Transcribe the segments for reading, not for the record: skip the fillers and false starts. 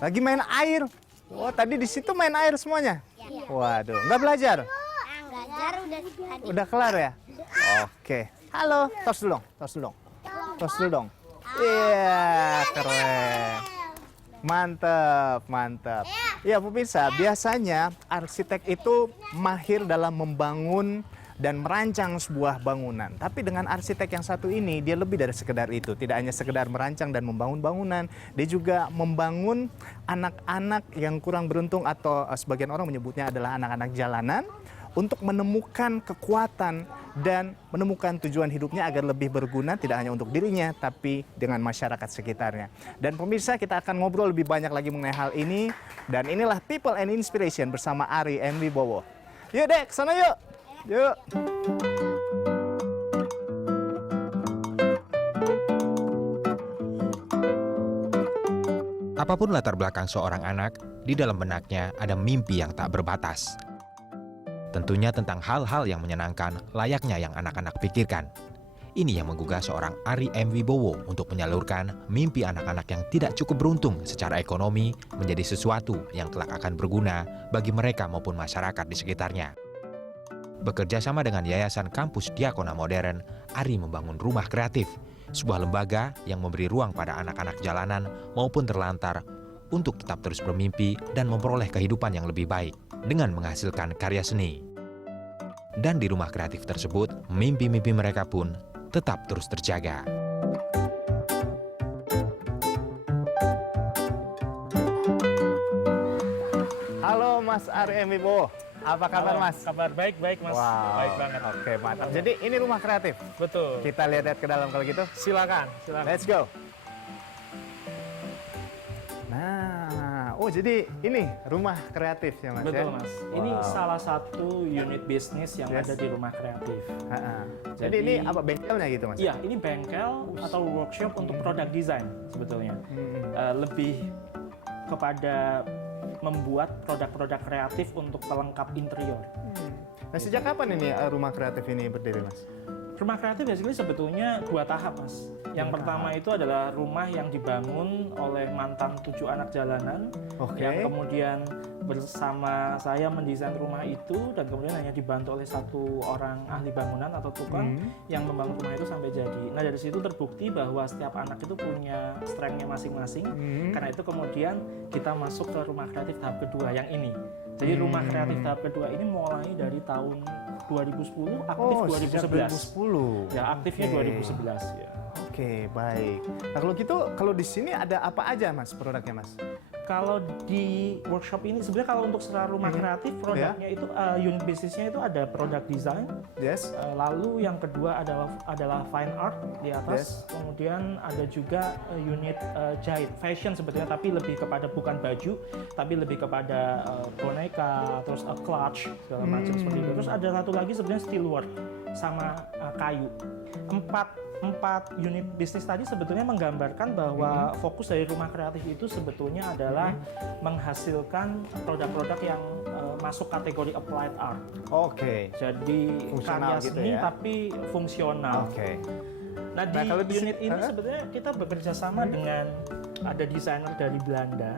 Lagi main air. Oh, tadi di situ main air semuanya? Iya. Waduh, nggak belajar? Belajar udah tadi. Udah kelar ya? Oke. Halo, tos dulu dong, tos dulu dong. Tos dulu dong. Iya, keren. Mantap, mantap. Ya, pemirsa, biasanya arsitek itu mahir dalam membangun dan merancang sebuah bangunan. Tapi dengan arsitek yang satu ini, dia lebih dari sekedar itu. Tidak hanya sekedar merancang dan membangun bangunan, dia juga membangun anak-anak yang kurang beruntung atau sebagian orang menyebutnya adalah anak-anak jalanan untuk menemukan kekuatan dan menemukan tujuan hidupnya agar lebih berguna tidak hanya untuk dirinya tapi dengan masyarakat sekitarnya. Dan pemirsa, kita akan ngobrol lebih banyak lagi mengenai hal ini, dan inilah People and Inspiration bersama Ari M. Wibowo. Yuk dek, kesana yuk. Yuk. Apapun latar belakang seorang anak, di dalam benaknya ada mimpi yang tak berbatas. Tentunya tentang hal-hal yang menyenangkan layaknya yang anak-anak pikirkan. Ini yang menggugah seorang Ari M. Wibowo untuk menyalurkan mimpi anak-anak yang tidak cukup beruntung secara ekonomi menjadi sesuatu yang kelak akan berguna bagi mereka maupun masyarakat di sekitarnya. Bekerja sama dengan Yayasan Kampus Diakona Modern, Ari membangun rumah kreatif, sebuah lembaga yang memberi ruang pada anak-anak jalanan maupun terlantar untuk tetap terus bermimpi dan memperoleh kehidupan yang lebih baik dengan menghasilkan karya seni. Dan di rumah kreatif tersebut, mimpi-mimpi mereka pun tetap terus terjaga. Halo Mas Ari M. Wibowo. Apa kabar Halo, Mas? Kabar baik Mas. Wow. Baik banget. Oke, mantap. Jadi ini rumah kreatif. Betul. Kita lihat-lihat ke dalam kalau gitu. Silakan. Let's go. Nah, oh jadi ini rumah kreatif ya Mas? Betul ya? Mas. Ini Wow. salah satu unit bisnis yang Yes. ada di rumah kreatif. Ha-ha. Jadi ini apa bengkelnya gitu Mas? Iya, ini bengkel atau workshop untuk produk desain sebetulnya. Lebih kepada membuat produk-produk kreatif untuk pelengkap interior. Nah, sejak kapan ini rumah kreatif ini berdiri Mas? Rumah kreatif basically sebetulnya 2 tahap, Mas. Yang pertama itu adalah rumah yang dibangun oleh mantan 7 anak jalanan, Oke. yang kemudian bersama saya mendesain rumah itu, dan kemudian hanya dibantu oleh 1 orang ahli bangunan atau tukang yang membangun rumah itu sampai jadi. Nah, dari situ terbukti bahwa setiap anak itu punya strength-nya masing-masing. Karena itu kemudian kita masuk ke rumah kreatif tahap kedua yang ini. Jadi rumah kreatif tahap kedua ini mulai dari tahun 2010, aktif sejak 2011. 2010. Ya, aktifnya Oke. 2011 ya. Oke, baik. Nah, kalau gitu, kalau di sini ada apa aja Mas produknya Mas? Kalau di workshop ini sebenarnya kalau untuk secara rumah kreatif produknya itu unit bisnisnya itu ada produk design, Yes. lalu yang kedua adalah fine art di atas, kemudian ada juga unit jahit fashion sebetulnya, tapi lebih kepada bukan baju tapi lebih kepada boneka, terus clutch segala macam seperti itu. Terus ada satu lagi sebenarnya steelwork sama kayu. Empat unit bisnis tadi sebetulnya menggambarkan bahwa fokus dari rumah kreatif itu sebetulnya adalah menghasilkan produk-produk yang masuk kategori applied art. Oke. Jadi Fungsional karya gitu seni ya? tapi fungsional. Oke. Nah, di kalau di unit sini- ini sebetulnya kita bekerja sama dengan ada desainer dari Belanda.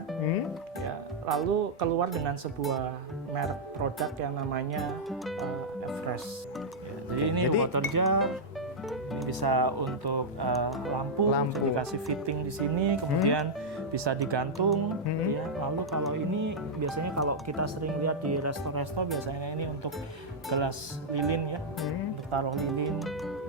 Ya, lalu keluar dengan sebuah merek produk yang namanya Everest. Ya, jadi ini jadi- water jar. Ini bisa untuk lampu, Lampu. bisa dikasih fitting di sini, kemudian bisa digantung. Ya, lalu kalau ini biasanya kalau kita sering lihat di resto-resto biasanya ini untuk gelas lilin ya, untuk taruh lilin.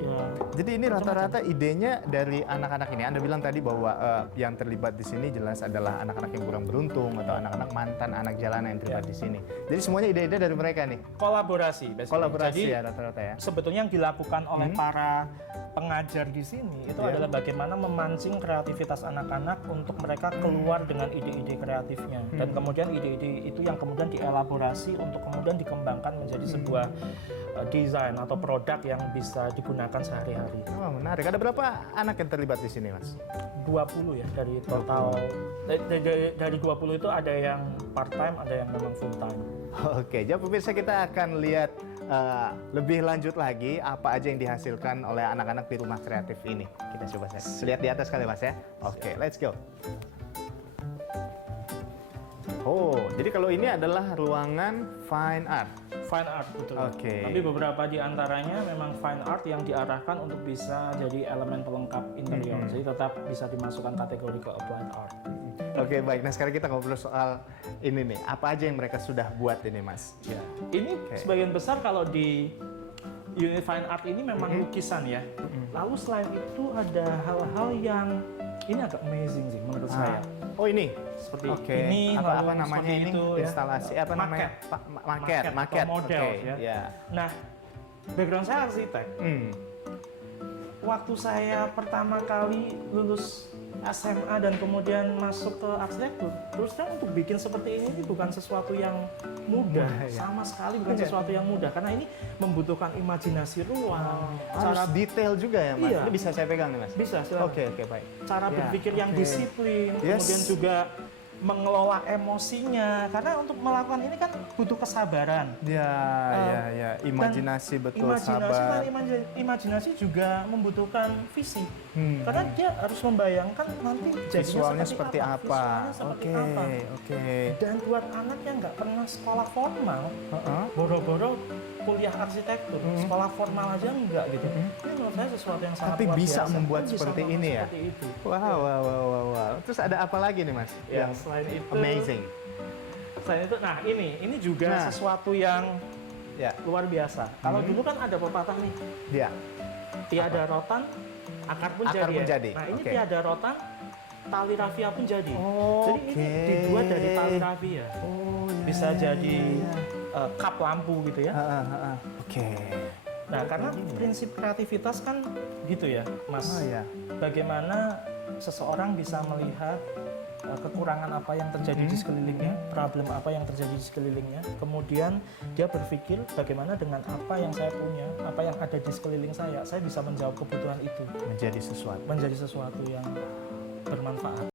Ya, Jadi ini rata-rata idenya dari anak-anak ini. Anda bilang tadi bahwa yang terlibat di sini jelas adalah anak-anak yang kurang beruntung atau anak-anak mantan anak jalanan yang terlibat di sini. Jadi semuanya ide-ide dari mereka nih. kolaborasi. basically. Kolaborasi Jadi, ya rata-rata ya. sebetulnya yang dilakukan oleh para pengajar di sini itu adalah bagaimana memancing kreativitas anak-anak untuk mereka keluar dengan ide-ide kreatifnya, dan kemudian ide-ide itu yang kemudian dielaborasi untuk kemudian dikembangkan menjadi sebuah desain atau produk yang bisa digunakan sehari-hari. Oh, menarik. Ada berapa anak yang terlibat di sini, Mas? 20 ya dari total. Dari 20 itu ada yang part time, ada yang memang full time. Oke, jadi pemirsa kita akan lihat lebih lanjut lagi apa aja yang dihasilkan oleh anak-anak di rumah kreatif ini. Kita coba lihat di atas kali Mas ya. Oke, let's go. Oh, jadi kalau ini adalah ruangan fine art. Fine art, betul. Oke. Tapi beberapa di antaranya memang fine art yang diarahkan untuk bisa jadi elemen pelengkap interior. Jadi tetap bisa dimasukkan kategori ke applied art. Oke, baik. Nah, sekarang kita ngobrol soal ini nih. Apa aja yang mereka sudah buat ini, Mas? Ya. Ini sebagian besar kalau di unit fine art ini memang lukisan ya. Lalu selain itu ada hal-hal yang ini agak amazing sih menurut saya. Oh, ini. Seperti Oke. ini, Apa lalu namanya seperti ini? itu, ya. Instalasi apa namanya? Maket. atau model Oke, ya. ya. Nah, background saya arsitek. Waktu saya pertama kali lulus SMA dan kemudian masuk ke arsitektur, terus terang untuk bikin seperti ini bukan sesuatu yang mudah, sama sekali bukan sesuatu yang mudah, karena ini membutuhkan imajinasi ruang, Harus detail juga ya, Mas? Iya. Ini bisa saya pegang nih, Mas? bisa silakan. Oke, baik. Cara Ya, berpikir yang oke. disiplin, Yes. kemudian juga mengelola emosinya, karena untuk melakukan ini kan butuh kesabaran. Ya. Imajinasi betul, sabar. Imajinasi juga membutuhkan visi. Hmm. Karena dia harus membayangkan nanti Visualnya seperti apa? Visualnya seperti apa. Oke. Dan buat anak yang nggak pernah sekolah formal, boro-boro kuliah arsitektur, sekolah formal aja enggak gitu. Ini menurut saya sesuatu yang sangat Tapi luar bisa biasa. membuat Bisa seperti membuat ini ya? seperti itu. Wow. Terus ada apa lagi nih, Mas? Ya, Yang selain itu, amazing. Selain itu, nah ini juga Nah. sesuatu yang Ya. luar biasa. Kalau dulu kan ada pepatah nih, Ya. tiada rotan, akar pun Akar jadi. pun ya. jadi, Nah ini oke. tiada rotan, tali rafia pun jadi. Jadi ini Oke. dibuat dari tali rafia. Oh, ya, Bisa ya, jadi ya. kap lampu gitu ya. Oke. Nah karena prinsip kreativitas kan gitu ya, Mas. Oh ya. Bagaimana seseorang bisa melihat kekurangan apa yang terjadi di sekelilingnya, problem apa yang terjadi di sekelilingnya, kemudian dia berpikir bagaimana dengan apa yang saya punya, apa yang ada di sekeliling saya bisa menjawab kebutuhan itu Menjadi sesuatu. menjadi sesuatu yang bermanfaat.